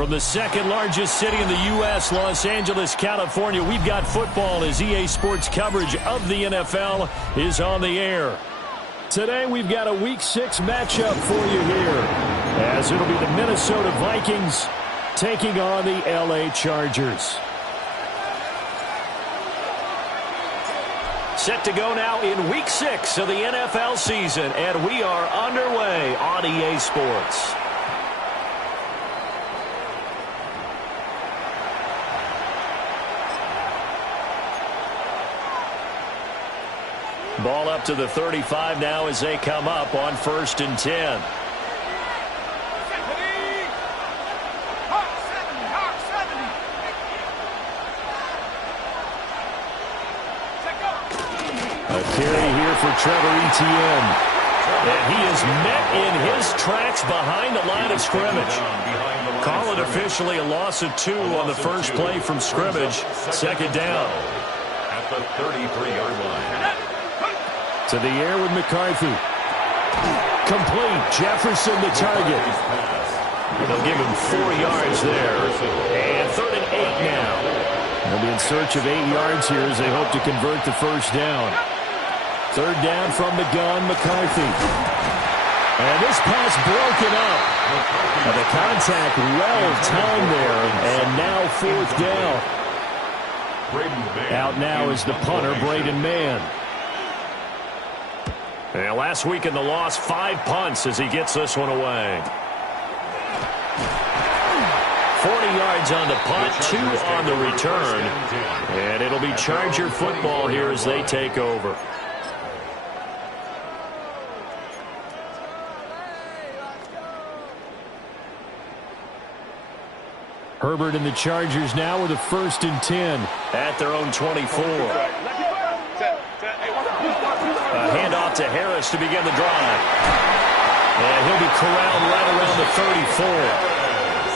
From the second largest city in the U.S., Los Angeles, California, we've got football as EA Sports coverage of the NFL is on the air. Today we've got a Week 6 matchup for you here, as it'll be the Minnesota Vikings taking on the L.A. Chargers. Set to go now in Week 6 of the NFL season, and we are underway on EA Sports. Ball up to the 35 now as they come up on 1st and 10. A carry here for Trevor Etienne. And he is met in his tracks behind the line of scrimmage. Call it officially a loss of 2 on the first play from scrimmage. Second down. At the 33-yard line. To the air with McCarthy. Complete. Jefferson the target. They'll give him 4 yards there. And 3rd and 8 now. They'll be in search of 8 yards here as they hope to convert the first down. 3rd down from the gun, McCarthy. And this pass broken up. And the contact well timed there. And now 4th down. Out now is the punter, Braden Mann. And last week in the loss, 5 punts as he gets this one away. 40 yards on the punt, 2 on the return. And it'll be Charger football here as they take over. Herbert and the Chargers now with a 1st and 10 at their own 24. A handoff to Harris to begin the drive. And he'll be corralled right around the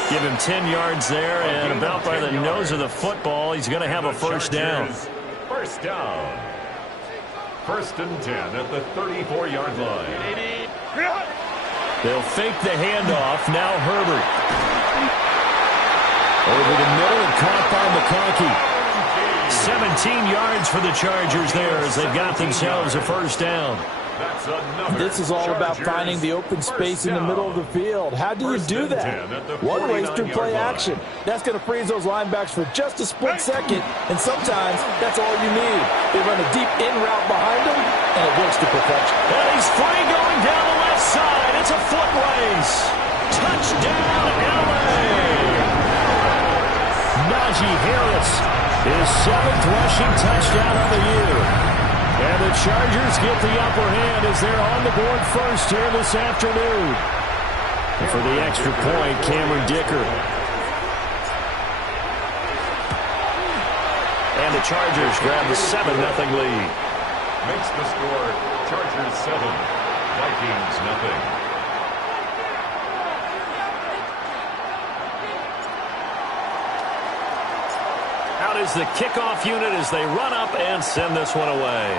34. Give him 10 yards there, and about by the nose of the football, he's going to have a first down. First down. 1st and 10 at the 34-yard line. They'll fake the handoff. Now Herbert. Over the middle and caught by McConkey. 17 yards for the Chargers there as they've got themselves a first down. This is all about finding the open space in the middle of the field. How do you do that? One way is through play action. That's going to freeze those linebacks for just a split second, and sometimes that's all you need. They run a deep in route behind them, and it works to perfection. And he's free going down the left side. It's a foot race. Touchdown, L.A. Najee Harris, his 7th rushing touchdown of the year. And the Chargers get the upper hand as they're on the board first here this afternoon. And for the extra point, Cameron Dicker. And the Chargers grab the 7-0 lead. Makes the score Chargers 7, Vikings 0. Out is the kickoff unit as they run up and send this one away.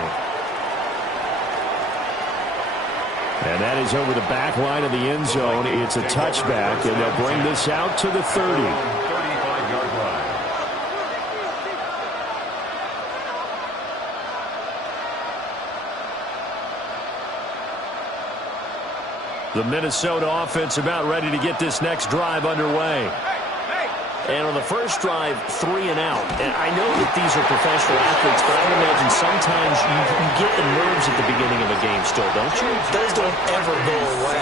And that is over the back line of the end zone. It's a touchback, and they'll bring this out to the 30. 35-yard line. The Minnesota offense about ready to get this next drive underway. And on the first drive, 3 and out. And I know that these are professional athletes, but I would imagine sometimes you get the nerves at the beginning of a game still, don't you? Those don't ever go away.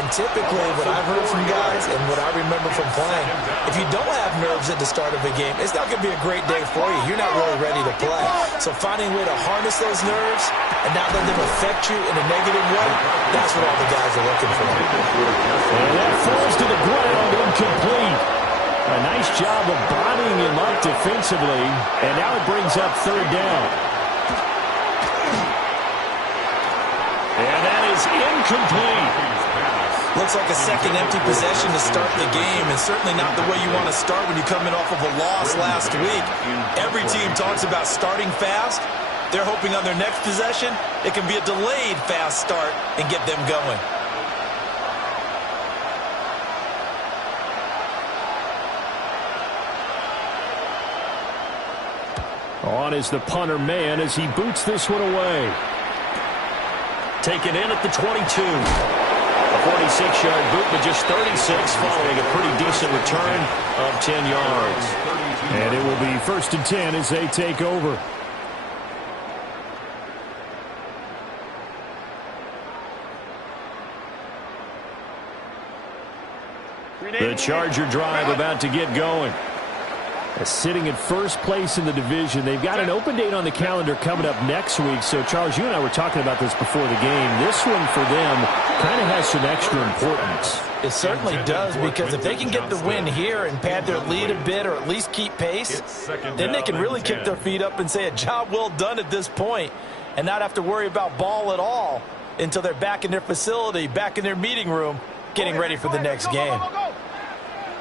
And typically what I've heard from guys and what I remember from playing, if you don't have nerves at the start of a game, it's not going to be a great day for you. You're not really ready to play. So finding a way to harness those nerves and not let them affect you in a negative way, that's what all the guys are looking for. And that falls to the ground, incomplete. A nice job of bodying him up defensively, and now it brings up 3rd down. And that is incomplete. Looks like a second empty possession to start the game, and certainly not the way you want to start when you're coming off of a loss last week. Every team talks about starting fast. They're hoping on their next possession, it can be a delayed fast start and get them going. On is the punter man as he boots this one away. Taken in at the 22. A 46-yard boot, but just 36 following a pretty decent return of 10 yards. And it will be 1st and 10 as they take over. The Charger drive about to get going. Sitting at first place in the division. They've got an open date on the calendar coming up next week. So, Charles, you and I were talking about this before the game. This one for them kind of has some extra importance. It certainly does, because if they can get the win here and pad their lead a bit or at least keep pace, then they can really kick their feet up and say a job well done at this point and not have to worry about ball at all until they're back in their facility, back in their meeting room, getting ready for the next game.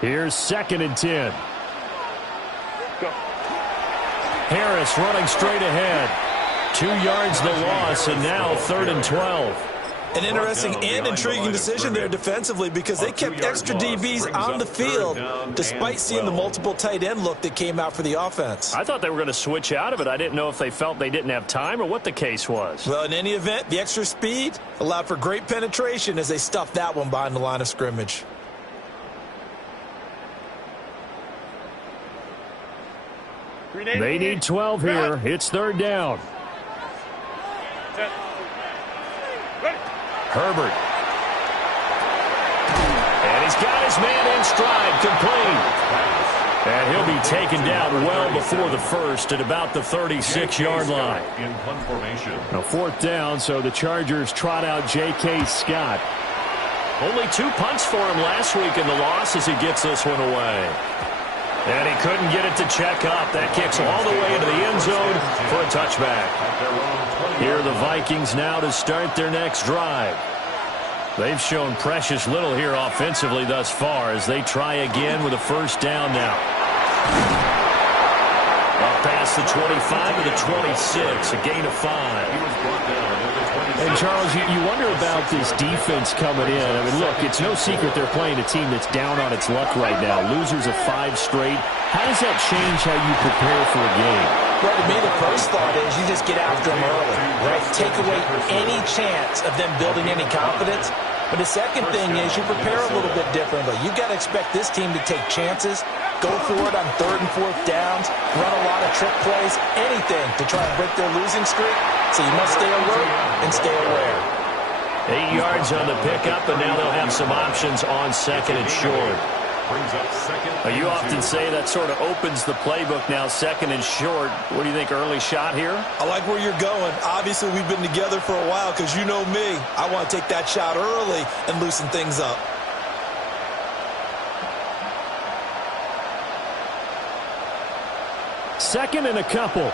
Here's 2nd and 10. Harris running straight ahead. 2 yards the loss, and now 3rd and 12. An interesting and intriguing decision there defensively, because they kept extra DBs on the field despite seeing the multiple tight end look that came out for the offense. I thought they were going to switch out of it. I didn't know if they felt they didn't have time or what the case was. Well, in any event, the extra speed allowed for great penetration as they stuffed that one behind the line of scrimmage. They need 12 here. It's 3rd down. Herbert. And he's got his man in stride, complete. And he'll be taken down well before the first at about the 36-yard line. Now 4th down, so the Chargers trot out J.K. Scott. Only 2 punts for him last week in the loss as he gets this one away. And he couldn't get it to check up. That kicks all the way into the end zone for a touchback. Here are the Vikings now to start their next drive. They've shown precious little here offensively thus far as they try again with a 1st down now. Up past the 25 to the 26, a gain of 5. And, Charles, you wonder about this defense coming in. I mean, look, it's no secret they're playing a team that's down on its luck right now. Losers of 5 straight. How does that change how you prepare for a game? Well, to me, the first thought is you just get after them early, right? Take away any chance of them building any confidence. But the second thing is you prepare a little bit differently. You've got to expect this team to take chances, go for it on 3rd and 4th downs, run a lot of trick plays, anything to try and break their losing streak. So you must stay alert and stay aware. 8 yards on the pickup, and now they'll have some options on 2nd and short. You often say that sort of opens the playbook now, 2nd and short. What do you think, early shot here? I like where you're going. Obviously, we've been together for a while because you know me. I want to take that shot early and loosen things up. Second and a couple.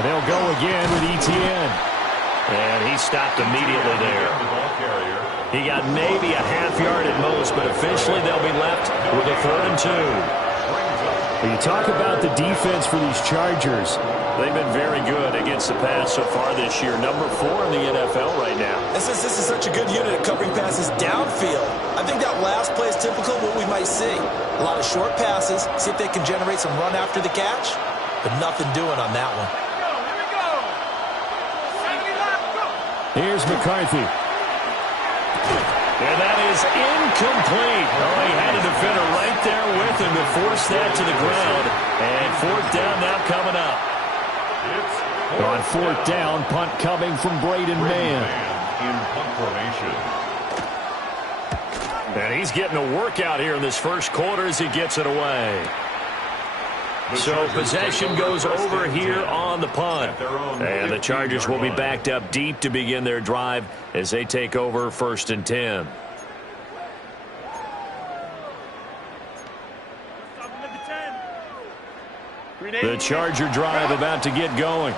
And they'll go again with Etienne. And he stopped immediately there. He got maybe a half yard at most, but officially they'll be left with a 3rd and 2. When you talk about the defense for these Chargers, they've been very good against the pass so far this year. Number 4 in the NFL right now. And since this is such a good unit at covering passes downfield, I think that last play is typical of what we might see. A lot of short passes, see if they can generate some run after the catch, but nothing doing on that one. Here's McCarthy. And that is incomplete. Oh, he had a defender right there with him to force that to the ground. And 4th down now coming up. On 4th down, punt coming from Braden Mann. In punt formation. And he's getting a workout here in this first quarter as he gets it away. So possession goes over here on the punt. And the Chargers will be backed up deep to begin their drive as they take over 1st and 10. The Charger drive about to get going.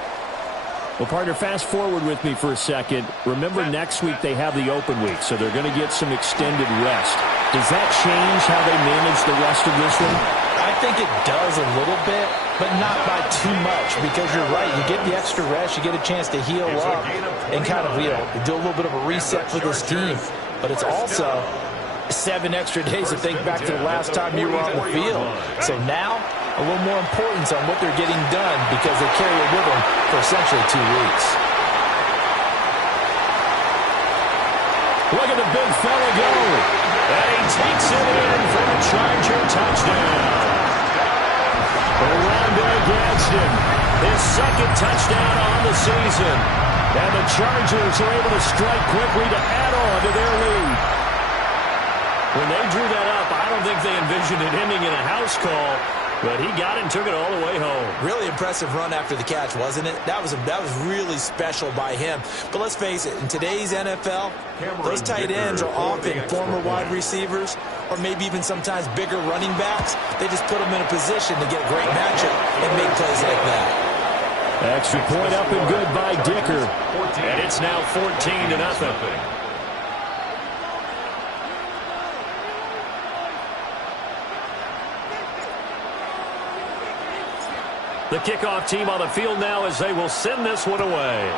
Well, partner, fast forward with me for a second. Remember, next week they have the open week, so they're going to get some extended rest. Does that change how they manage the rest of this one? I think it does a little bit, but not by too much, because you're right. You get the extra rest, you get a chance to heal up and kind of, do a little bit of a reset for this team. but it's also 7 extra days to think back to the last time you were on the field. So now, a little more importance on what they're getting done because they carry it with them for essentially 2 weeks. Look at the big fella go. And he takes it in for a Charger touchdown. Aranda Gadsden, his second touchdown on the season. And the Chargers are able to strike quickly to add on to their lead. When they drew that up, I don't think they envisioned it ending in a house call, but he got it and took it all the way home. Really impressive run after the catch, wasn't it? That was really special by him. But let's face it, in today's NFL, those tight ends are often former wide receivers or maybe even sometimes bigger running backs. They just put them in a position to get a great matchup and make plays like that. Extra point up and good by Dicker. And it's now 14-0. The kickoff team on the field now as they will send this one away.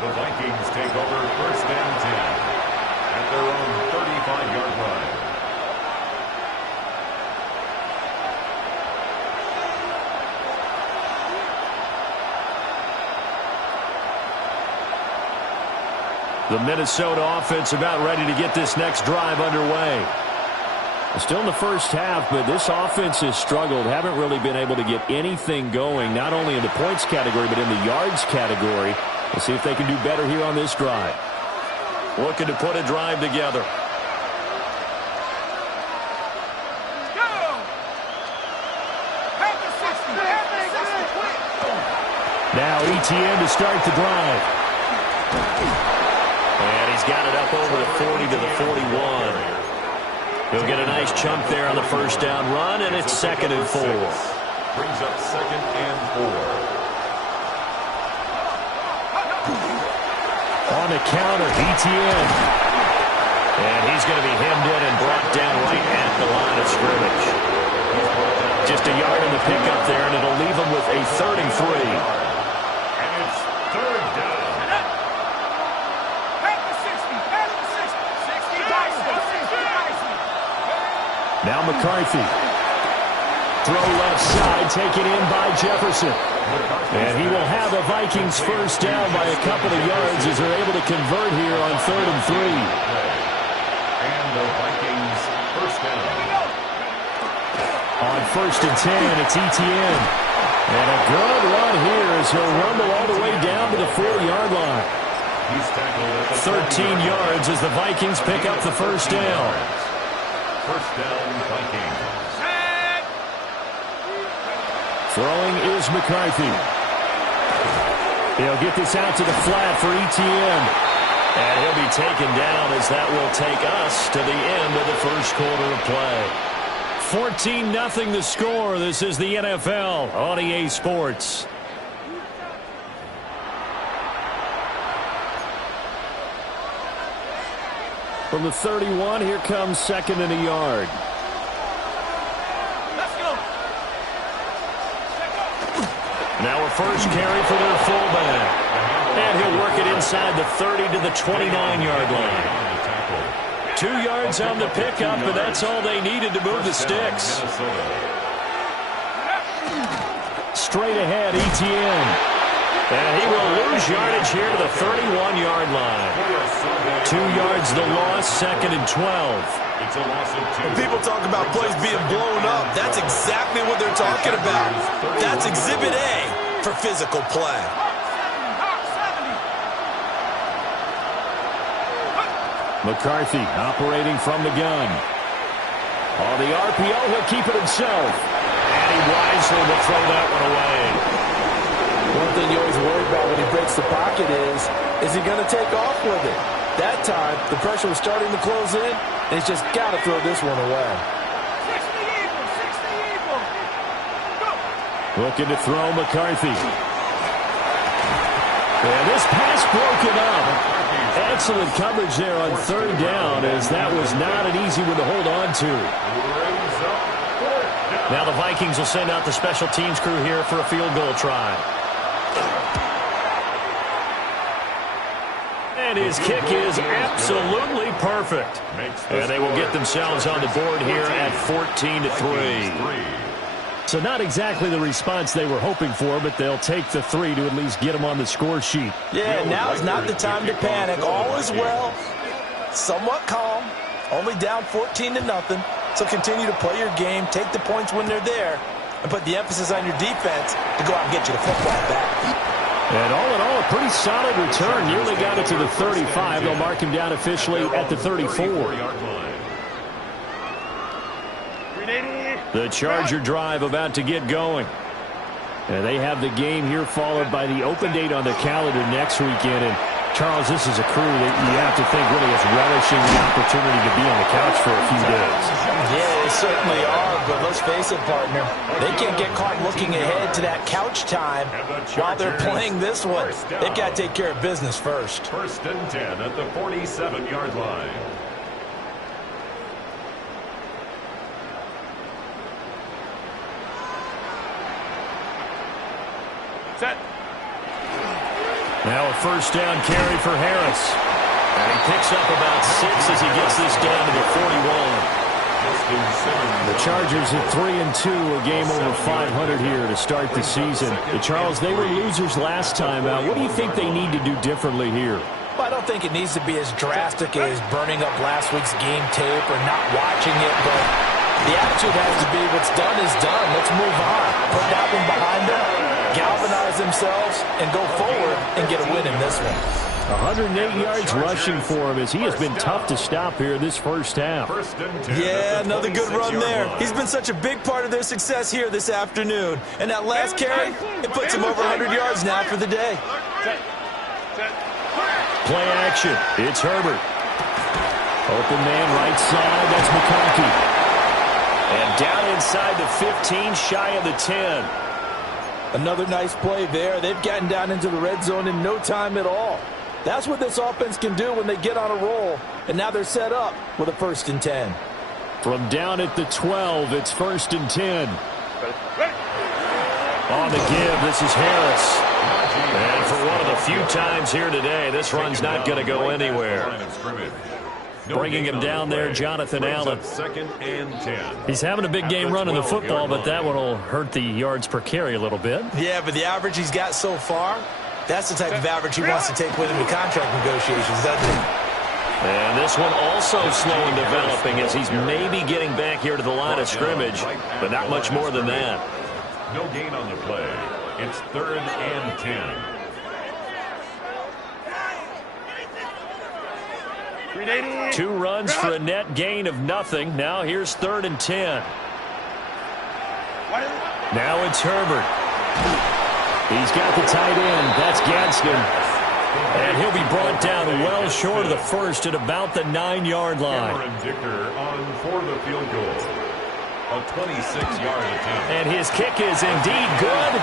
The Vikings take over first and 10 at their own 35-yard line. The Minnesota offense about ready to get this next drive underway. Still in the first half, but this offense has struggled. Haven't really been able to get anything going, not only in the points category, but in the yards category. We'll see if they can do better here on this drive. Looking to put a drive together. Now ETN to start the drive. And he's got it up over the 40 to the 41. He'll get a nice chunk there on the first down run, and it's 2nd and 4. Brings up 2nd and 4. On the counter, ETN. And he's going to be hemmed in and brought down right at the line of scrimmage. Just a yard in the pickup there, and it'll leave him with a 3rd and 3. And it's 3rd down. Now McCarthy. Throw left side, taken in by Jefferson. And he will have the Vikings first down by a couple of yards as they're able to convert here on 3rd and 3. And the Vikings first down. On 1st and 10, it's ETN. And a good run here as he'll rumble all the way down to the 40-yard line. He's tackled at the 13 yards as the Vikings pick up the first down. First down, Vikings. Throwing is McCarthy. He'll get this out to the flat for ETN. And he'll be taken down as that will take us to the end of the first quarter of play. 14-0 the score. This is the NFL on EA Sports. From the 31, here comes 2nd and a yard. Let's go. Now a first carry for their fullback. And he'll work it inside the 30 to the 29-yard line. 2 yards on the pickup, but that's all they needed to move the sticks. Straight ahead, ETN. And he will lose yardage here to the 31-yard line. 2 yards the loss, 2nd and 12. It's a loss of 2. When people talk about plays being blown up, that's exactly what they're talking about. That's Exhibit A for physical play. McCarthy operating from the gun. On the RPO, he'll keep it himself. And he wisely will throw that one away. One thing you always worry about when he breaks the pocket is he going to take off with it? That time, the pressure was starting to close in, and he's just got to throw this one away. 60 Eagle. Go. Looking to throw McCarthy. And this pass broken up. Excellent coverage there on 3rd down, as that was not an easy one to hold on to. Now the Vikings will send out the special teams crew here for a field goal try. And his kick is absolutely perfect. And they will get themselves on the board here at 14-3. So not exactly the response they were hoping for, but they'll take the 3 to at least get them on the score sheet. Yeah, now's not the time to panic. All is well. Somewhat calm. Only down 14-0. So continue to play your game, take the points when they're there, and put the emphasis on your defense to go out and get you the football back. And all in all, a pretty solid return. Nearly got it to the 35. They'll mark him down officially at the 34. The Charger drive about to get going. And they have the game here followed by the open date on the calendar next weekend. And Charles, this is a crew that you have to think really is relishing the opportunity to be on the couch for a few days. Yeah, they certainly are, but let's face it, partner. They can't get caught looking ahead to that couch time while they're playing this one. They've got to take care of business first. 1st and 10 at the 47-yard line. Set. Now a first down carry for Harris. And he picks up about 6 as he gets this down to the 41. The Chargers at 3-2, a game over 500 here to start the season. Charles, they were losers last time out. What do you think they need to do differently here? Well, I don't think it needs to be as drastic as burning up last week's game tape or not watching it, but the attitude has to be what's done is done. Let's move on. Put that one behind them, galvanize themselves, and go forward and get a win in this one. 108 yards rushing for him as he has been tough to stop here this first half. Yeah, another good run there. He's been such a big part of their success here this afternoon. And that last carry, it puts him over 100 yards now for the day. Play action. It's Herbert. Open man right side. That's McConkey. And down inside the 15, shy of the 10. Another nice play there. They've gotten down into the red zone in no time at all. That's what this offense can do when they get on a roll. And now they're set up with a 1st and 10. From down at the 12, it's 1st and 10. On the give, this is Harris. And for one of the few times here today, this run's not going to go anywhere. Bringing him down there, Jonathan Allen. 2nd and 10. He's having a big game running the football, but that one will hurt the yards per carry a little bit. Yeah, but the average he's got so far, that's the type of average he wants to take with him in contract negotiations, doesn't he? And this one also slow in developing as he's maybe getting back here to the line of scrimmage, but not much more than that. No gain on the play. It's 3rd and 10. 2 runs for a net gain of nothing. Now here's 3rd and 10. Now it's Herbert. He's got the tight end. That's Gadsden. And he'll be brought down well short of the first at about the 9-yard line. Dicker on for the field goal. A 26-yard attempt. And his kick is indeed good.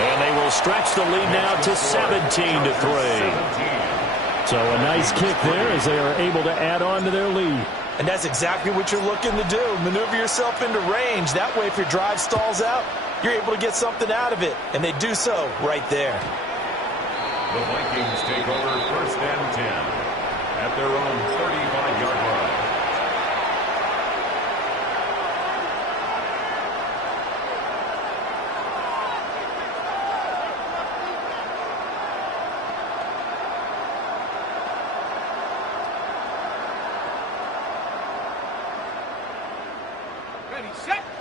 And they will stretch the lead now to 17-3. So a nice kick there as they are able to add on to their lead. And that's exactly what you're looking to do. Maneuver yourself into range. That way, if your drive stalls out, you're able to get something out of it. And they do so right there. The Vikings take over 1st and 10 at their own 35-yard line.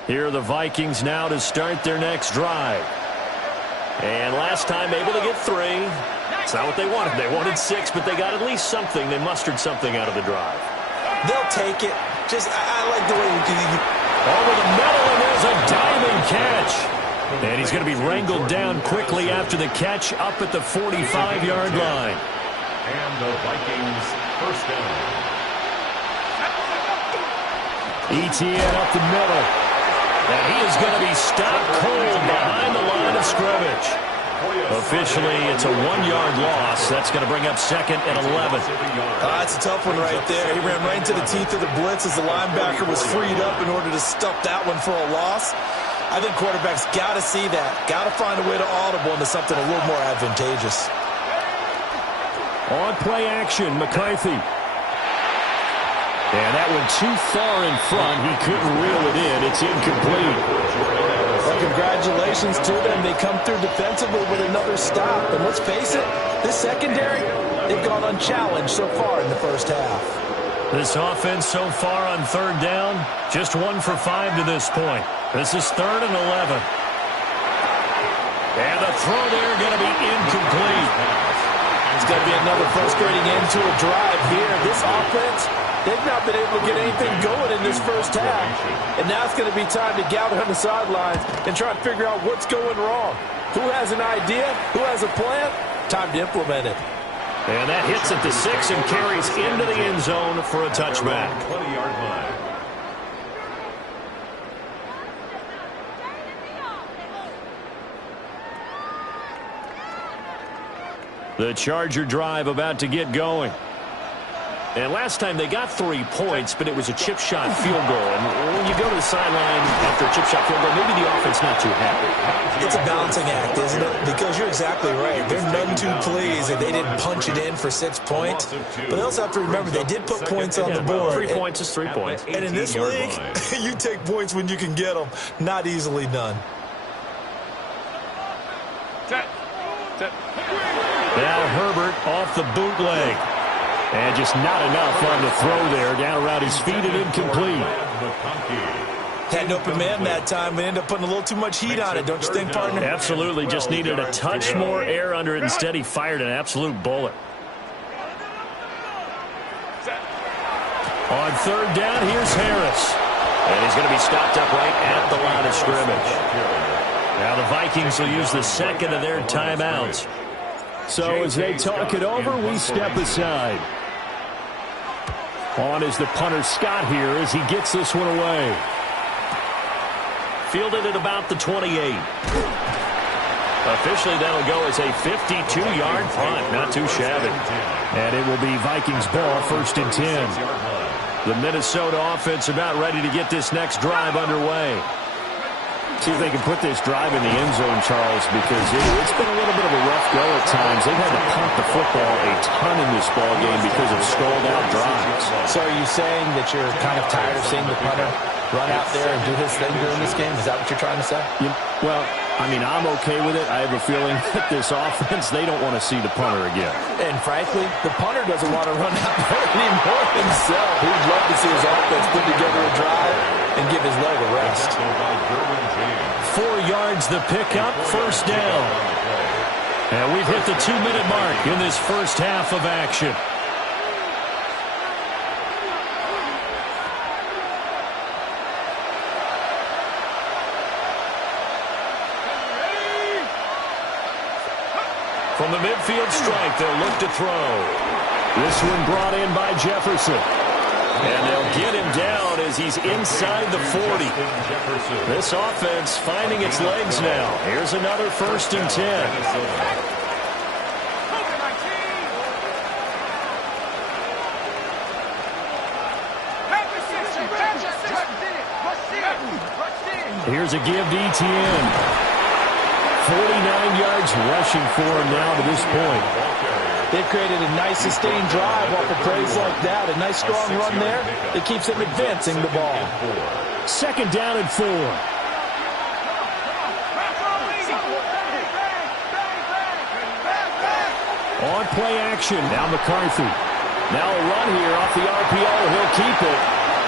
Here are the Vikings now to start their next drive. And last time able to get 3. It's not what they wanted. They wanted 6, but they got at least something. They mustered something out of the drive. They'll take it. I like the way you do it. Over the middle, and there's a diving catch. And he's going to be wrangled down quickly after the catch up at the 45-yard line. And the Vikings 1st down. ETN up the middle. And he is going to be stopped cold behind the line of scrimmage. Officially, it's a 1-yard loss. That's going to bring up 2nd and 11. That's a tough one right there. He ran right into the teeth of the blitz as the linebacker was freed up in order to stuff that one for a loss. I think quarterbacks got to see that. Got to find a way to audible into something a little more advantageous. On play action, McCarthy. And that one too far in front. He couldn't reel it in. It's incomplete. Well, congratulations to them. They come through defensively with another stop. And let's face it, this secondary, they've gone unchallenged so far in the first half. This offense so far on third down, just 1 for 5 to this point. This is 3rd and 11. And the throw there going to be incomplete. It's going to be another frustrating end to a drive here. This offense, they've not been able to get anything going in this first half. And now it's going to be time to gather on the sidelines and try to figure out what's going wrong. Who has an idea? Who has a plan? Time to implement it. And that hits at the 6 and carries into the end zone for a touchback. 20-yard line. The Charger drive about to get going. And last time they got 3 points, but it was a chip shot field goal. And when you go to the sideline after a chip shot field goal, maybe the offense not too happy. It's a balancing act, isn't it? Because you're exactly right. They're none too pleased that they didn't punch it in for 6 points. But they also have to remember they did put points on the board. 3 points is 3 points. And in this league, you take points when you can get them. Not easily done. Now Herbert off the bootleg. And just not enough on the throw there. Down around his feet and incomplete. Had an open man that time, but ended up putting a little too much heat on it, don't you think, partner? Absolutely. Just needed a touch more air under it. Instead, he fired an absolute bullet. On third down, here's Harris. And he's going to be stopped up right at the line of scrimmage. Now the Vikings will use the second of their timeouts. So as they talk it over, we step aside. On is the punter Scott here as he gets this one away. Fielded at about the 28. Officially, that'll go as a 52-yard punt. Not too shabby. And it will be Vikings ball, 1st and 10. The Minnesota offense about ready to get this next drive underway. See if they can put this drive in the end zone, Charles, because it's been a little bit of a rough go at times. They've had to punt the football a ton in this ball game because of stalled-out drives. So are you saying that you're kind of tired of seeing the punter run out there and do his thing during this game? Is that what you're trying to say? Well, I mean, I'm okay with it. I have a feeling that this offense, they don't want to see the punter again. And frankly, the punter doesn't want to run out there anymore himself. He'd love to see his offense put together a drive and give his leg a rest. 4 yards the pickup, 1st down. And we've hit the 2-minute mark in this first half of action. From the midfield strike, they'll look to throw. This one brought in by Jefferson. And they'll get him down as he's inside the 40. This offense finding its legs now. Here's another 1st and 10. Here's a give to ETN. 49 yards rushing for him now to this point. They've created a nice sustained drive off of plays like that. A nice strong run there. It keeps them advancing the ball. 2nd down and 4. On play action. Now McCarthy. Now a run here off the RPO. He'll keep it.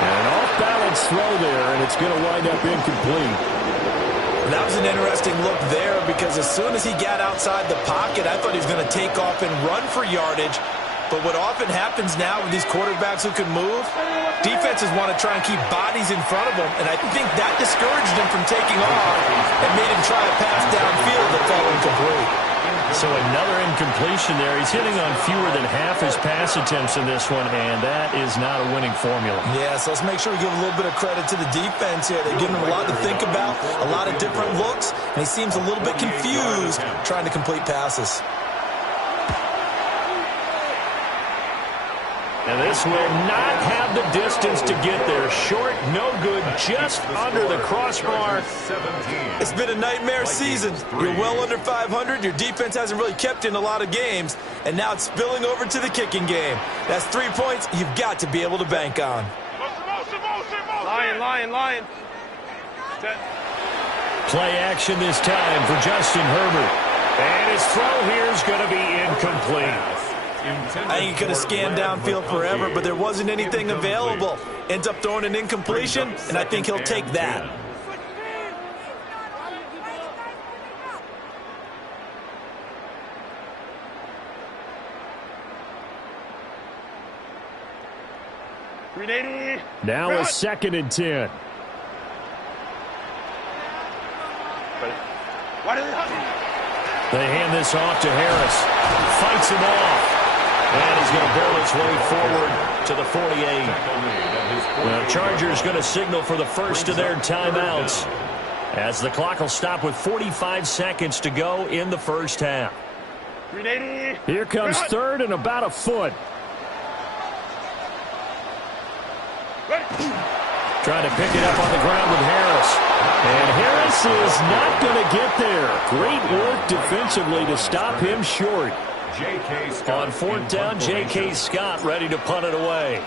And an off-balance throw there, and it's going to wind up incomplete. That was an interesting look there because as soon as he got outside the pocket, I thought he was going to take off and run for yardage. But what often happens now with these quarterbacks who can move, defenses want to try and keep bodies in front of them, and I think that discouraged him from taking off and made him try a pass downfield that fell incomplete. So another incompletion there. He's hitting on fewer than half his pass attempts in this one, and that is not a winning formula. Yeah, so let's make sure we give a little bit of credit to the defense here. They're giving him a lot to think about, a lot of different looks, and he seems a little bit confused trying to complete passes. And this will not have the distance to get there. Short, no good, just under the crossbar. It's been a nightmare season. You're well under 500. Your defense hasn't really kept in a lot of games. And now it's spilling over to the kicking game. That's 3 points you've got to be able to bank on. Lion. Play action this time for Justin Herbert. And his throw here is going to be incomplete. I think he could have scanned downfield forever, but there wasn't anything available. Ends up throwing an incompletion, and I think he'll take that. Now a 2nd and 10. They hand this off to Harris. Fights him off. And he's going to barrel his way forward to the 48. The Chargers going to signal for the first of their timeouts as the clock will stop with 45 seconds to go in the first half. Here comes 3rd and about a foot. Trying to pick it up on the ground with Harris. And Harris is not going to get there. Great work defensively to stop him short. On 4th down, J.K. Scott ready to punt it away.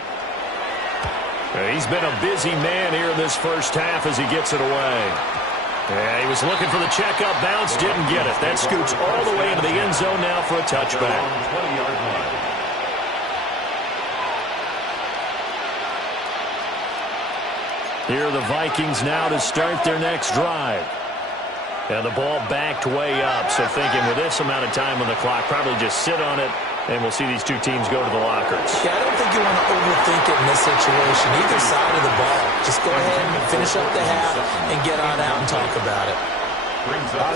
He's been a busy man here in this first half as he gets it away. Yeah, he was looking for the checkup bounce, didn't get it. That scoots all the way into the end zone now for a touchback. Here are the Vikings now to start their next drive. And the ball backed way up, so thinking with this amount of time on the clock, probably just sit on it, and we'll see these two teams go to the lockers. Yeah, I don't think you want to overthink it in this situation, either side of the ball. Just go ahead and finish up the half and get on out and talk about it.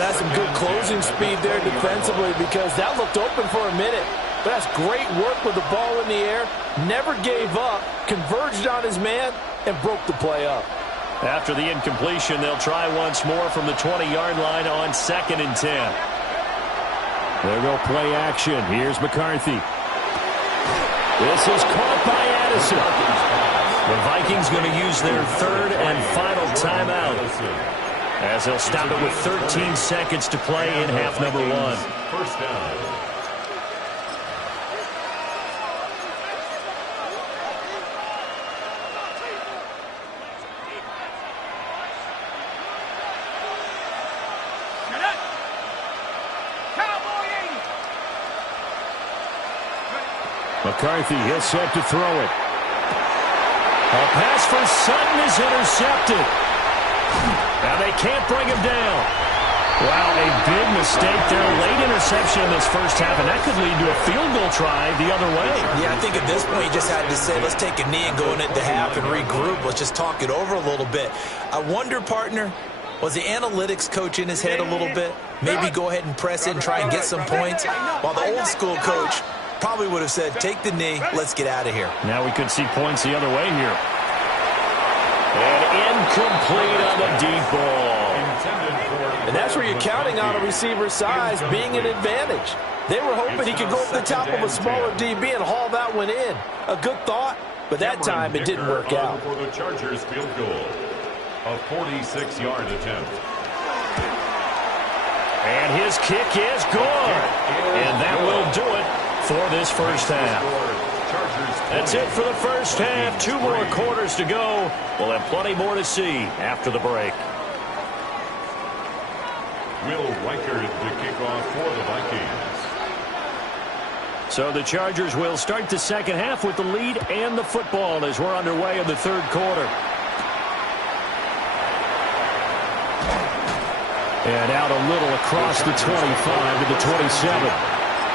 That's some good closing speed there defensively because that looked open for a minute. But that's great work with the ball in the air. Never gave up, converged on his man, and broke the play up. After the incompletion, they'll try once more from the 20-yard line on 2nd and 10. There go play action. Here's McCarthy. This is caught by Addison. The Vikings going to use their 3rd and final timeout as they'll stop it with 13 seconds to play in half number 1. First down. McCarthy is set to throw it. A pass for Sutton is intercepted. Now they can't bring him down. Wow, a big mistake there. Late interception in this first half, and that could lead to a field goal try the other way. Yeah, I think at this point you just had to say, let's take a knee and go into the half and regroup. Let's just talk it over a little bit. I wonder, partner, was the analytics coach in his head a little bit? Maybe go ahead and press it and try and get some points? While the old school coach probably would have said, take the knee, let's get out of here. Now we could see points the other way here. And incomplete on the deep ball. And that's where you're counting on a receiver's size being an advantage. They were hoping he could go up the top of a smaller DB and haul that one in. A good thought, but that time it didn't work out. For the Chargers field goal, a 46-yard attempt. And his kick is good. And that will do it for this first half. That's it for the first half. 2 more quarters to go. We'll have plenty more to see after the break. Will Reichard the kickoff for the Vikings. So the Chargers will start the second half with the lead and the football as we're underway in the third quarter. And out a little across the 25 to the 27.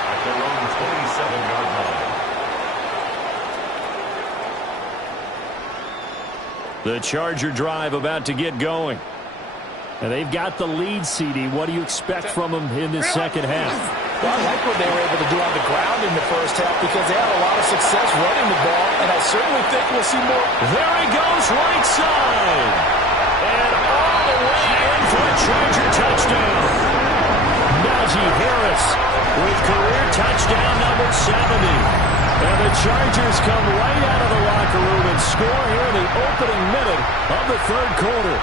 At their own 27-yard line. The Charger drive about to get going. And they've got the lead, CD. What do you expect from them in this second half? Well, I like what they were able to do on the ground in the first half because they had a lot of success running the ball, and I certainly think we'll see more. There he goes, right side. And all the way in for a Charger touchdown. Najee Harris with career touchdown number 70. And the Chargers come right out of the locker room and score here in the opening minute of the third quarter.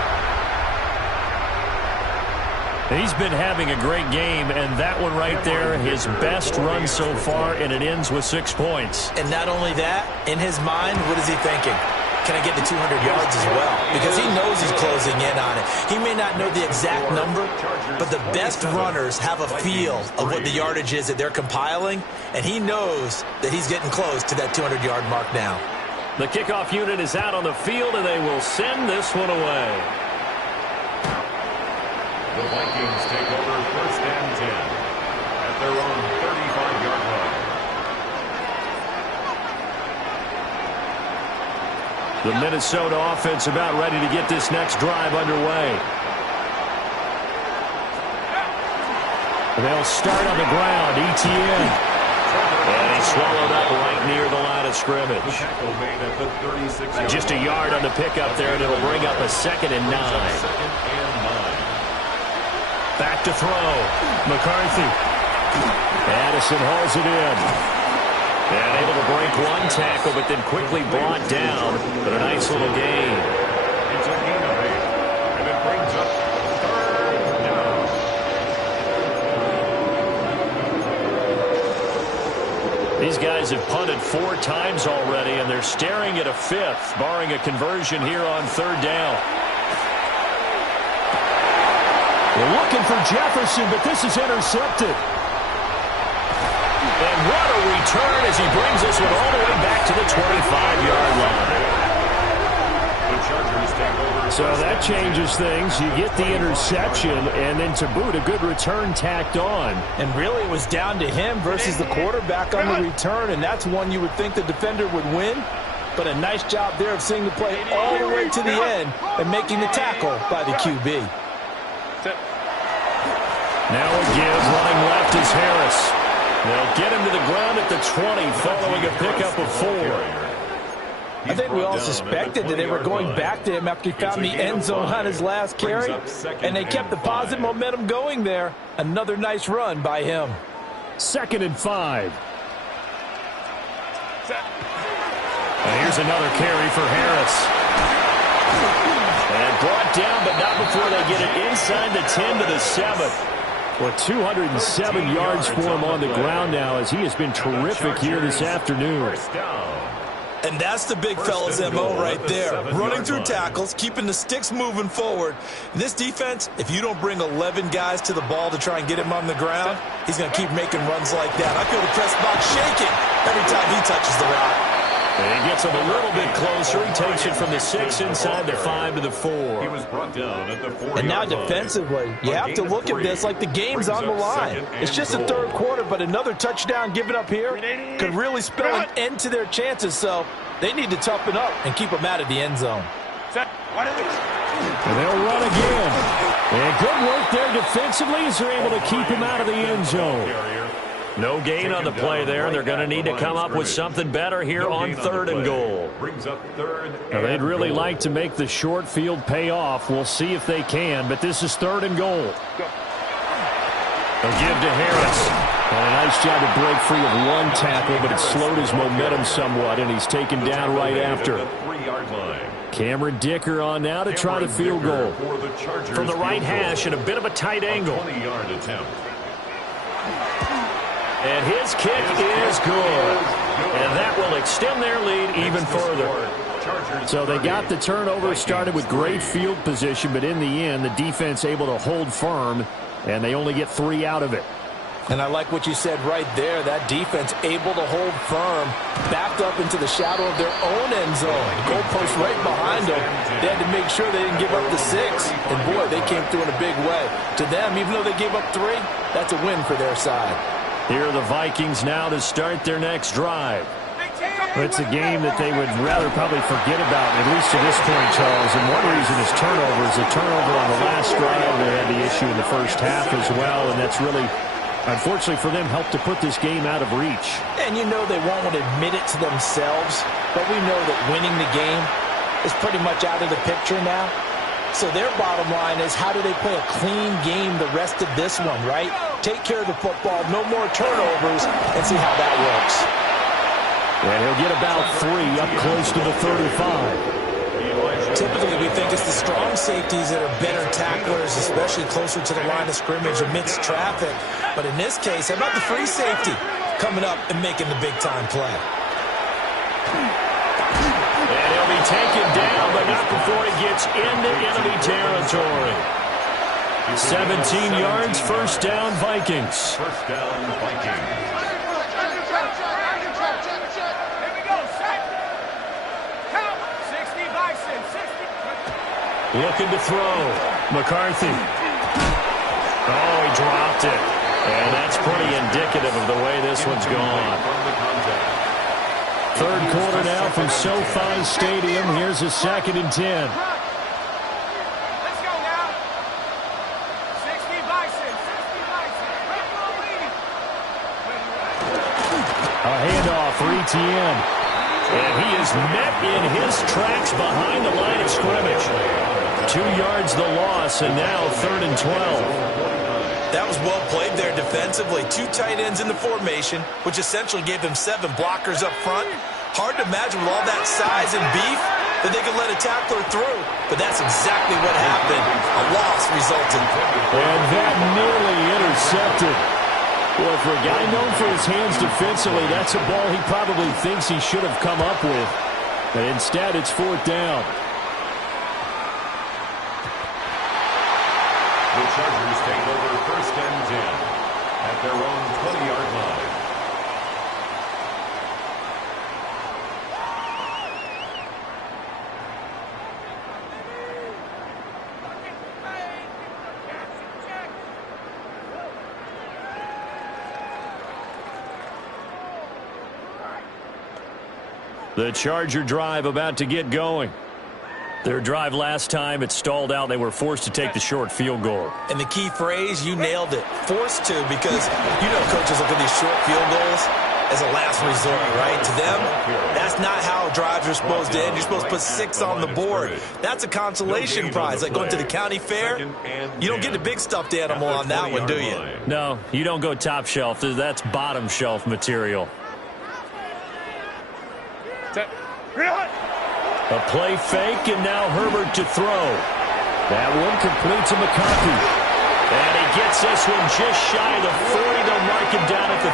He's been having a great game, and that one right there, his best run so far, and it ends with 6 points. And not only that, in his mind, what is he thinking? Can I get to 200 yards as well? Because he knows he's closing in on it. He may not know the exact number, but the best runners have a feel of what the yardage is that they're compiling, and he knows that he's getting close to that 200-yard mark now. The kickoff unit is out on the field, and they will send this one away. The Vikings take over first and 10 at their own 35-yard line. The Minnesota offense about ready to get this next drive underway. They'll start on the ground. ETN. And he's swallowed up right near the line of scrimmage. Just a yard on the pickup there, and it'll bring up a 2nd and 9. Back to throw. McCarthy. Addison hauls it in. And able to break one tackle, but then quickly brought down. But a nice little gain. It's a gain of 8. And it brings up 3rd down. These guys have punted 4 times already, and they're staring at a 5th, barring a conversion here on 3rd down. They're looking for Jefferson, but this is intercepted. And what a return as he brings this one all the way back to the 25-yard line. So that changes things. You get the interception, and then to boot, a good return tacked on. And really, it was down to him versus the quarterback on the return, and that's one you would think the defender would win. But a nice job there of seeing the play all the way to the end and making the tackle by the QB. Now a give, running left is Harris. They'll get him to the ground at the 20 following a pickup of 4. I think we all suspected that they were going back to him after he found the end zone on his last carry, and they kept the positive momentum going there. Another nice run by him. 2nd and 5. And here's another carry for Harris. And brought down, but not before they get it inside the 10 to the 7. Well, 207 yards for him on the ground now, as he has been terrific here this afternoon. And that's the big fella's MO right there. Running through tackles, keeping the sticks moving forward. This defense, if you don't bring 11 guys to the ball to try and get him on the ground, he's going to keep making runs like that. I feel the press box shaking every time he touches the rock. And he gets him a little bit closer. He takes it from the 6 inside the 5 to the 4. He was brought down at the 4. And now defensively, you have to look at this like the game's on the line. It's just the third quarter, but another touchdown given up here could really spell an end to their chances. So they need to toughen up and keep them out of the end zone. And they'll run again. And good work there defensively as they're able to keep him out of the end zone. No gain on the play there. They're going to need to come up with something better here on 3rd and goal. Now, they'd really like to make the short field pay off. We'll see if they can, but this is 3rd and goal. They'll give to Harris. And a nice job to break free of one tackle, but it slowed his momentum somewhat, and he's taken down right after. Cameron Dicker on now to try the field goal. From the right hash and a bit of a tight angle. 20-yard attempt. And his kick is good. And that will extend their lead even further. So they got the turnover, started with great field position, but in the end, the defense able to hold firm, and they only get 3 out of it. And I like what you said right there. That defense able to hold firm, backed up into the shadow of their own end zone. The goalpost right behind them. They had to make sure they didn't give up the 6. And, boy, they came through in a big way. To them, even though they gave up 3, that's a win for their side. Here are the Vikings now to start their next drive. It's a game that they would rather probably forget about, at least to this point, Charles. And one reason is turnovers. A turnover on the last drive. They had the issue in the first half as well, and that's really, unfortunately for them, helped to put this game out of reach. And you know they won't admit it to themselves, but we know that winning the game is pretty much out of the picture now. So their bottom line is, how do they play a clean game the rest of this one, right? Take care of the football, no more turnovers, and see how that works. And he'll get about 3 up close to the 35. Typically, we think it's the strong safeties that are better tacklers, especially closer to the line of scrimmage amidst traffic. But in this case, how about the free safety coming up and making the big-time play? And he'll be taken down, but not before he gets into enemy territory. 17 yards, first down, Vikings. First down, Vikings. Looking to throw. McCarthy. Oh, he dropped it. And that's pretty indicative of the way this one's gone. Third quarter now from SoFi Stadium. Here's a 2nd and 10. Let's go now. 60 Bison. 60 Bison. A handoff for Etienne. And he is met in his tracks behind the line of scrimmage. 2 yards the loss, and now 3rd and 12. That was well played there defensively. 2 tight ends in the formation, which essentially gave them 7 blockers up front. Hard to imagine with all that size and beef that they could let a tackler through. But that's exactly what happened. A loss resulted. And that nearly intercepted. Well, for a guy known for his hands defensively, that's a ball he probably thinks he should have come up with. But instead, it's 4th down. The Chargers take over 1st and 10 at their own 20-yard line. The Charger drive about to get going. Their drive last time, it stalled out. They were forced to take the short field goal. And the key phrase, you nailed it, forced to, because you know coaches look at these short field goals as a last resort, right? To them, that's not how drives are supposed to end. You're supposed to put 6 on the board. That's a consolation prize, like going to the county fair. You don't get the big stuffed animal on that one, do you? No, you don't go top shelf. That's bottom shelf material. A play fake, and now Herbert to throw. That one complete to McCarthy. And he gets this one just shy of the 40. They'll mark him down at the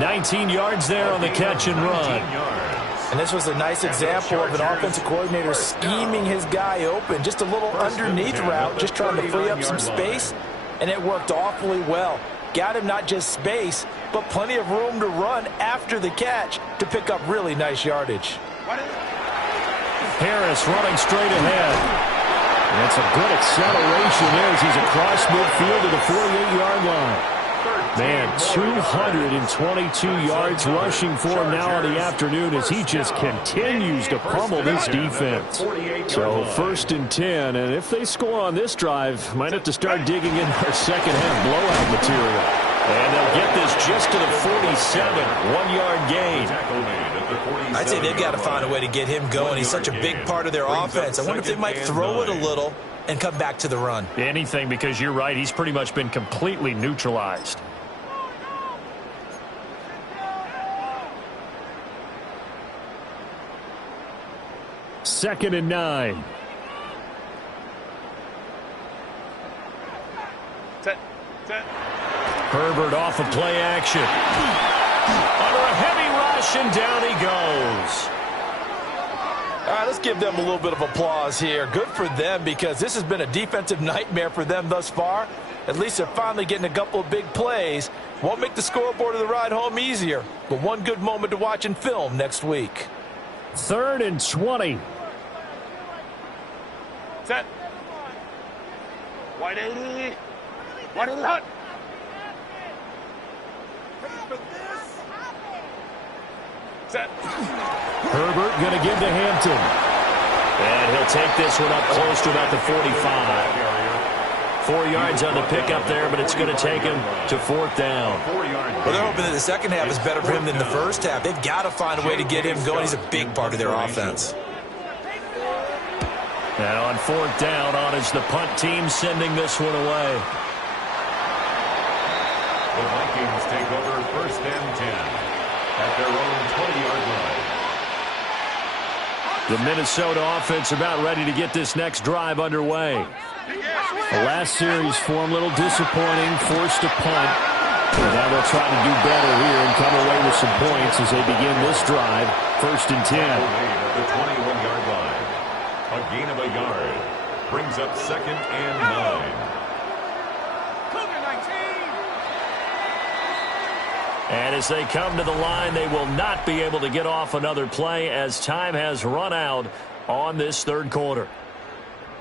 39. 19 yards there on the catch and run. And this was a nice example of an offensive coordinator scheming his guy open. Just a little underneath route, just trying to free up some space, and it worked awfully well. Got him not just space, but plenty of room to run after the catch to pick up really nice yardage. Harris running straight ahead. That's a good acceleration there as he's across midfield to the 48-yard line. Man, 222 yards rushing for him now in the afternoon as he just continues to pummel this defense. So 1st and 10, and if they score on this drive, might have to start digging in our second-half blowout material. And they'll get this just to the 47, 1-yard gain. I'd say they've got to find a way to get him going. He's such a big part of their offense. I wonder if they might throw it a little and come back to the run. Anything, because you're right, he's pretty much been completely neutralized. Second and 9. Set. Herbert off of play action. Under a heavy rush, and down he goes. All right, let's give them a little bit of applause here. Good for them, because this has been a defensive nightmare for them thus far. At least they're finally getting a couple of big plays. Won't make the scoreboard of the ride home easier, but one good moment to watch in film next week. 3rd and 20. Set. 180. 180 hot. Set. Herbert going to give to Hampton. And he'll take this one up close to about the 45. 4 yards on the pickup there, but it's going to take him to 4th down. Well, they're hoping that the second half is better for him than the first half. They've got to find a way to get him going. He's a big part of their offense. And on 4th down, on is the punt team sending this one away. The Vikings take over 1st and 10 at their own 20-yard line. The Minnesota offense about ready to get this next drive underway. The last series for them, a little disappointing, forced a punt. And now they'll try to do better here and come away with some points as they begin this drive. 1st and 10. At the 21-yard line. A gain of a yard brings up 2nd and 9. And as they come to the line, they will not be able to get off another play as time has run out on this 3rd quarter.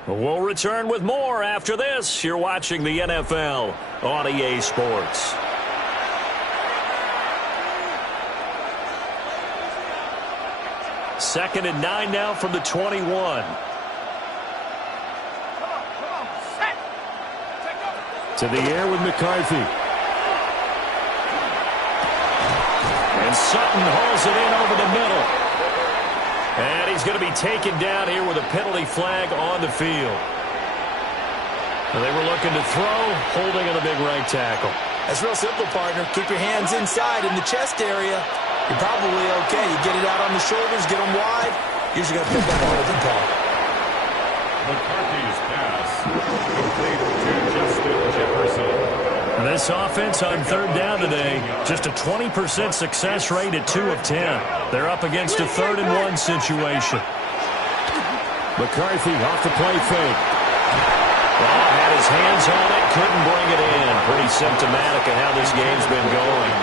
We'll return with more after this. You're watching the NFL on EA Sports. Second and 9 now from the 21. To the air with McCarthy. And Sutton hauls it in over the middle. And he's going to be taken down here with a penalty flag on the field. And they were looking to throw, holding on the big right tackle. That's real simple, partner. Keep your hands inside in the chest area. You're probably okay. You get it out on the shoulders, get them wide. Usually going to pick up a holding call. McCarthy's pass complete to Justin Jefferson. And this offense on 3rd down today, just a 20% success rate at 2 of 10. They're up against a 3rd and 1 situation. McCarthy off the play fake. Well, had his hands on it, couldn't bring it in. Pretty symptomatic of how this game's been going.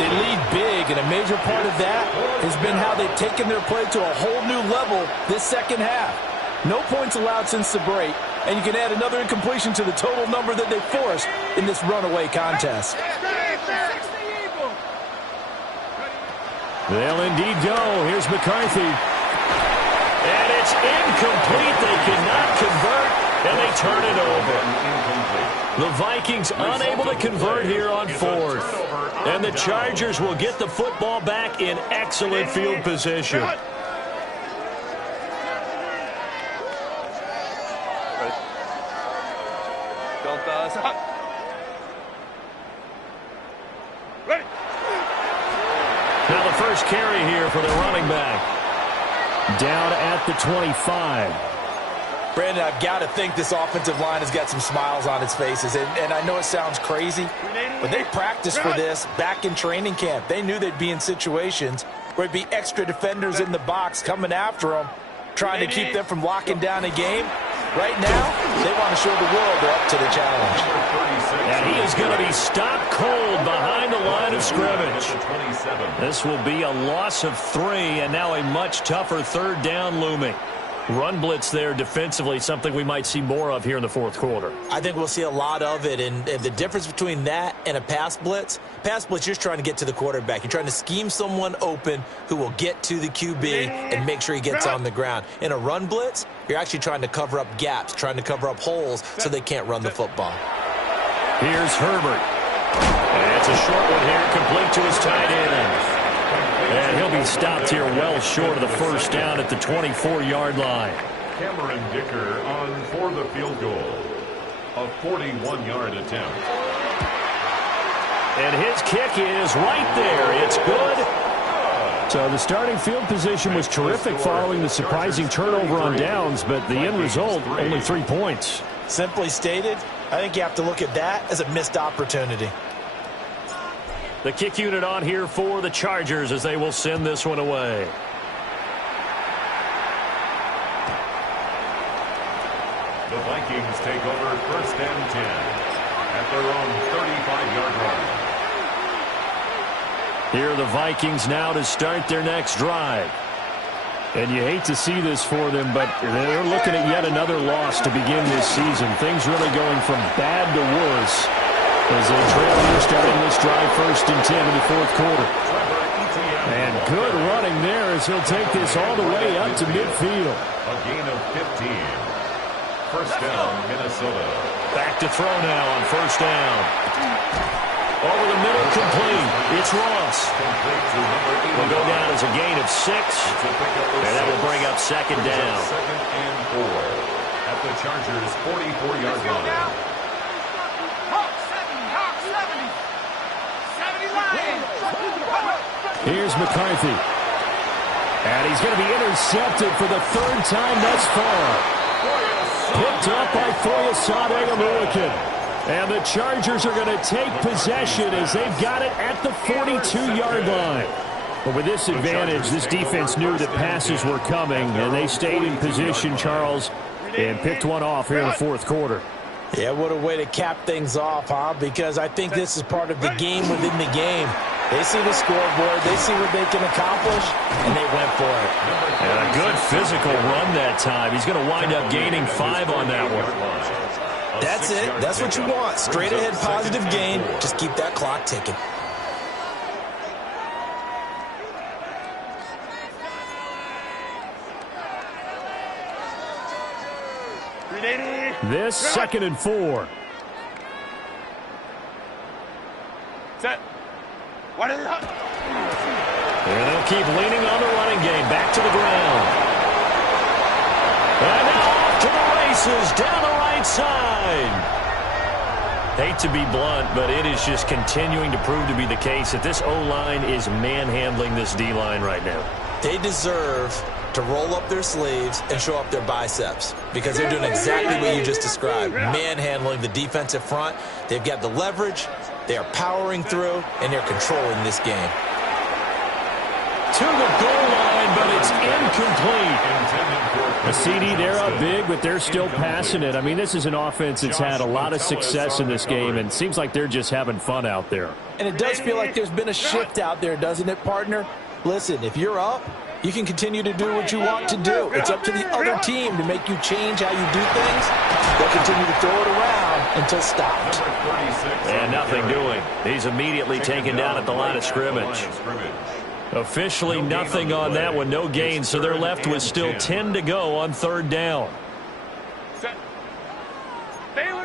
They lead big, and a major part of that has been how they've taken their play to a whole new level this 2nd half. No points allowed since the break, and you can add another incompletion to the total number that they forced in this runaway contest. They'll indeed go. Here's McCarthy. And it's incomplete. They cannot convert, and they turn it over. The Vikings unable to convert here on 4th. And the Chargers will get the football back in excellent field position. Now the first carry here for the running back. Down at the 25. Brandon, I've got to think this offensive line has got some smiles on its faces. And I know it sounds crazy, but they practiced for this back in training camp. They knew they'd be in situations where it'd be extra defenders in the box coming after them, trying to keep them from locking down a game. Right now, they want to show the world they're up to the challenge. And he is going to be stopped cold behind the line of scrimmage. This will be a loss of 3, and now a much tougher 3rd down looming. Run blitz there defensively, something we might see more of here in the 4th quarter. I think we'll see a lot of it, and the difference between that and a pass blitz, you're just trying to get to the quarterback. You're trying to scheme someone open who will get to the QB and make sure he gets on the ground. In a run blitz, you're actually trying to cover up gaps, trying to cover up holes so they can't run the football. Here's Herbert. And it's a short one here, complete to his tight end. And he'll be stopped here well short of the 1st down at the 24-yard line. Cameron Dicker on for the field goal. A 41-yard attempt. And his kick is right there. It's good. So the starting field position was terrific following the surprising turnover on downs, but the end result, only 3 points. Simply stated, I think you have to look at that as a missed opportunity. The kick unit on here for the Chargers as they will send this one away. The Vikings take over 1st and 10 at their own 35-yard line. Here are the Vikings now to start their next drive. And you hate to see this for them, but they're looking at yet another loss to begin this season. Things really going from bad to worse as they trail here starting this drive 1st and 10 in the 4th quarter. And good running there as he'll take this all the way up to midfield. A gain of 15. 1st down, Minnesota. Back to throw now on 1st down. Over the middle, complete. It's Ross. Will go down as a gain of 6. And that will bring up 2nd down. 2nd and 4 at the Chargers' 44-yard line. Hawk 70 line. Here's McCarthy. And he's going to be intercepted for the third time thus far. Picked up by Foyesade Oluwakin. And the Chargers are going to take possession as they've got it at the 42-yard line. But with this advantage, this defense knew that passes were coming, and they stayed in position, Charles, and picked one off here in the fourth quarter. Yeah, what a way to cap things off, huh? Because I think this is part of the game within the game. They see the scoreboard, they see what they can accomplish, and they went for it. And a good physical run that time. He's going to wind up gaining 5 on that one. That's it. That's what you want. Straight ahead positive gain. Just keep that clock ticking. This 2nd and 4. Set. And they'll keep leaning on the running game. Back to the ground. And now off to the races down the right side. Hate to be blunt, but it is just continuing to prove to be the case that this O-line is manhandling this D-line right now. They deserve to roll up their sleeves and show up their biceps because they're doing exactly what you just described, manhandling the defensive front. They've got the leverage, they are powering through, and they're controlling this game. To the goal line, but it's incomplete. A CD, they're up big, but they're still passing it. I mean, this is an offense that's had a lot of success in this game, and it seems like they're just having fun out there. And it does feel like there's been a shift out there, doesn't it, partner? Listen, if you're up, you can continue to do what you want to do. It's up to the other team to make you change how you do things. They'll continue to throw it around until stopped. And nothing doing. He's immediately taken down at the line of scrimmage. Officially nothing on that one, no gain, so they're left with still 10 to go on 3rd down.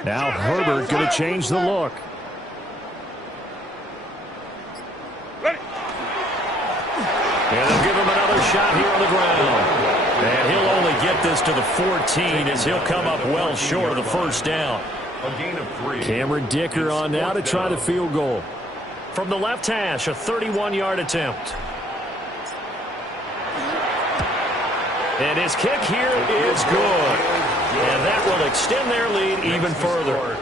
Now Herbert going to change the look. And they'll give him another shot here on the ground. And he'll only get this to the 14 as he'll come up well short of the 1st down. A gain of 3. Cameron Dicker on now to try the field goal. From the left hash, a 31-yard attempt. And his kick here is good. And that will extend their lead even further.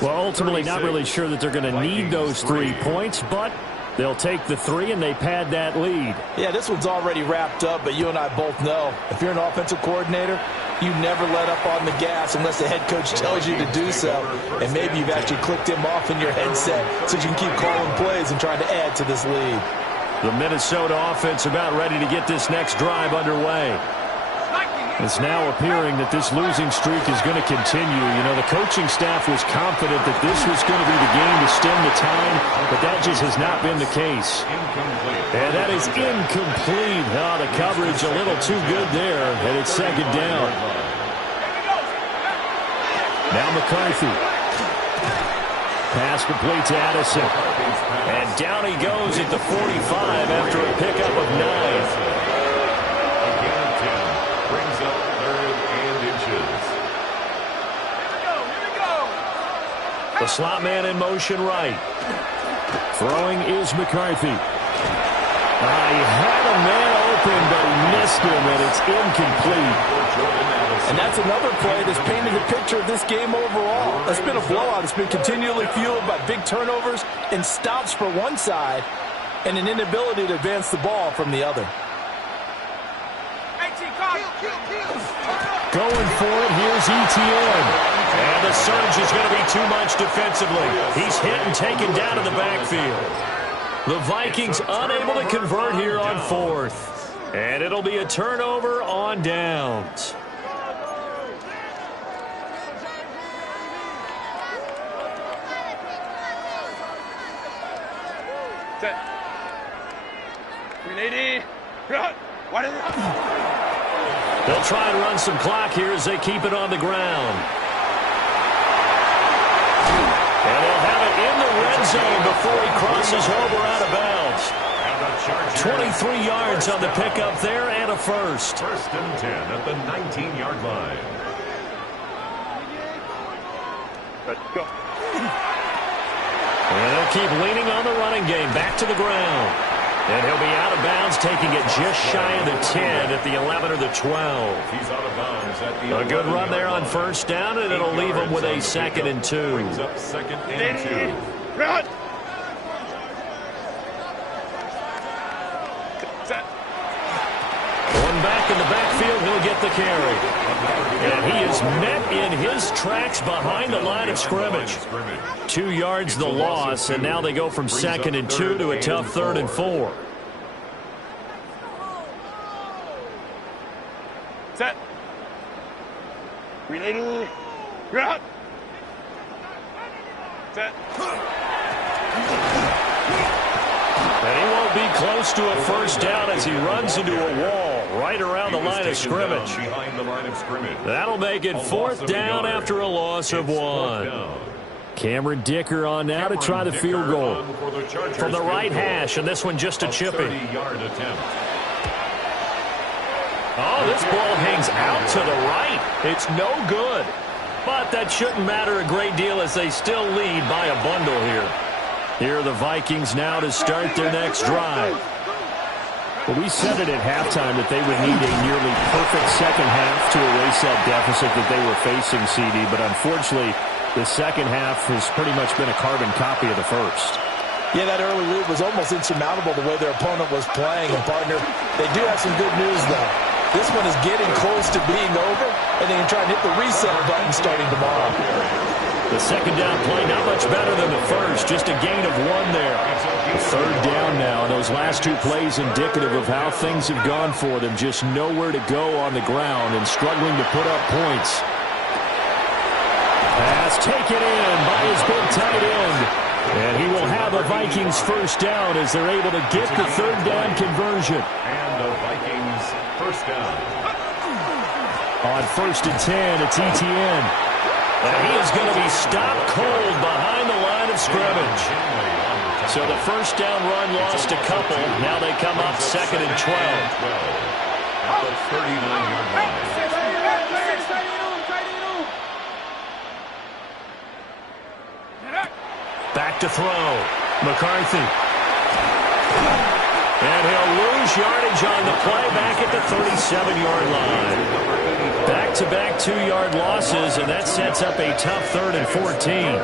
Well, ultimately not really sure that they're going to need those 3 points, but they'll take the 3 and they pad that lead. Yeah, this one's already wrapped up, but you and I both know if you're an offensive coordinator, you never let up on the gas unless the head coach tells you to do so. And maybe you've actually clicked him off in your headset so you can keep calling plays and trying to add to this lead. The Minnesota offense about ready to get this next drive underway. It's now appearing that this losing streak is going to continue. You know, the coaching staff was confident that this was going to be the game to stem the tide, but that just has not been the case. And that is incomplete. Oh, the coverage a little too good there, and it's 2nd down. Now McCarthy. Pass complete to Addison. And down he goes at the 45 after a pickup of 9. The slot man in motion right. Throwing is McCarthy. He had a man open, but he missed him, and it's incomplete. And that's another play that's painted the picture of this game overall. It's been a blowout. It's been continually fueled by big turnovers and stops for one side and an inability to advance the ball from the other. Going for it, here's ETN. And the surge is going to be too much defensively. He's hit and taken down in the backfield. The Vikings unable to convert here on 4th. And it'll be a turnover on downs. Set. 380. What is it? They'll try and run some clock here as they keep it on the ground. And they'll have it in the red zone before he crosses over out of bounds. 23 yards on the pickup there and a first. 1st and 10 at the 19-yard line. Let's go. And they'll keep leaning on the running game. Back to the ground. And he'll be out of bounds, taking it just shy of the 10 at the 11 or the 12. He's out of bounds at the 11. A good run there on first down, and it'll leave him with a 2nd and 2. Brings up 2nd and 2. Run. Set. Going back in the backfield, he'll get the carry. And he is met in his tracks behind the line of scrimmage. 2 yards the loss, and now they go from 2nd and 2 to a tough 3rd and 4. Set. Ready. Run. Set. And he won't be close to a first down as he runs into a wall right around the line of scrimmage. Behind the line of scrimmage. That'll make it 4th down after a loss of 1. Cameron Dicker on now to try the field goal. From the right hash, and this one just a chipping. 30-yard attempt. Oh, this ball hangs out to the right. It's no good. But that shouldn't matter a great deal as they still lead by a bundle here. Here are the Vikings now to start their next drive. Well, we said it at halftime that they would need a nearly perfect second half to erase that deficit that they were facing, CD. But unfortunately, the second half has pretty much been a carbon copy of the first. Yeah, that early lead was almost insurmountable the way their opponent was playing. And, partner, they do have some good news, though. This one is getting close to being over, and they can try and hit the reset button starting tomorrow. The second down play not much better than the first, just a gain of 1 there. 3rd down now. Those last 2 plays indicative of how things have gone for them. Just nowhere to go on the ground and struggling to put up points. Pass taken in by his big tight end. And he will have a Vikings first down as they're able to get the 3rd down conversion. And the Vikings first down. On 1st and 10, it's ETN. And he is going to be stopped cold behind the line of scrimmage. So the first down run lost a couple. Now they come up 2nd and 12. At the 39-yard line. Back to throw. McCarthy. And he'll lose yardage on the play back at the 37-yard line. Back-to-back 2-yard losses, and that sets up a tough 3rd and 14.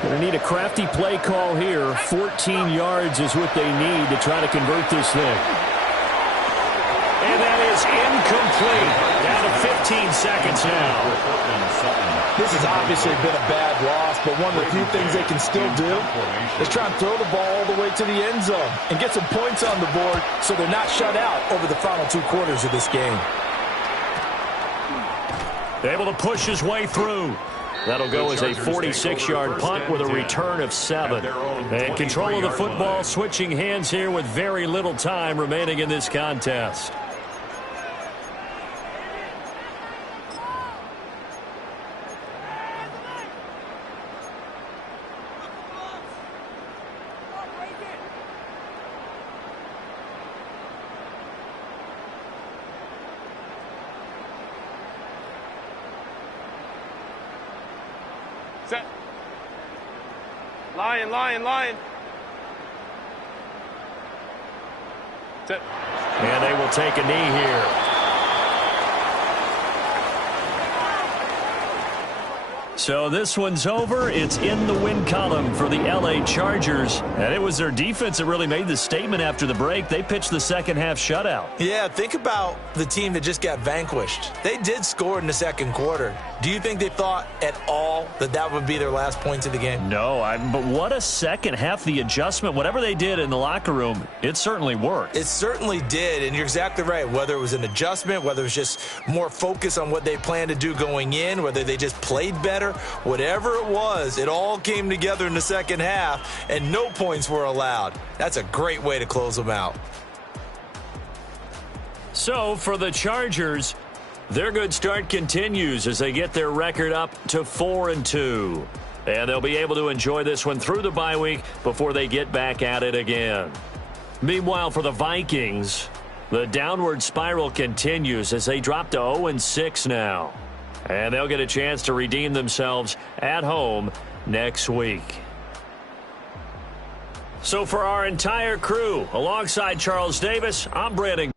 Going to need a crafty play call here. 14 yards is what they need to try to convert this thing. And that is incomplete. Down to 15 seconds now. This has obviously been a bad loss, but one of the few things they can still do is try and throw the ball all the way to the end zone and get some points on the board so they're not shut out over the final 2 quarters of this game. Able to push his way through. That'll go as a 46-yard punt with a return of 7. And control of the football, switching hands here with very little time remaining in this contest. Set. Lion, lion, lion. Set. And they will take a knee here. So this one's over. It's in the win column for the LA Chargers. And it was their defense that really made the statement after the break. They pitched the second half shutout. Yeah, think about the team that just got vanquished. They did score in the second quarter. Do you think they thought at all that that would be their last points of the game? No, but what a second half. The adjustment, whatever they did in the locker room, it certainly worked. It certainly did, and you're exactly right. Whether it was an adjustment, whether it was just more focus on what they planned to do going in, whether they just played better, whatever it was, it all came together in the second half, and no points were allowed. That's a great way to close them out. So for the Chargers, their good start continues as they get their record up to 4-2. And they'll be able to enjoy this one through the bye week before they get back at it again. Meanwhile, for the Vikings, the downward spiral continues as they drop to 0-6 now. And they'll get a chance to redeem themselves at home next week. So for our entire crew, alongside Charles Davis, I'm Brandon.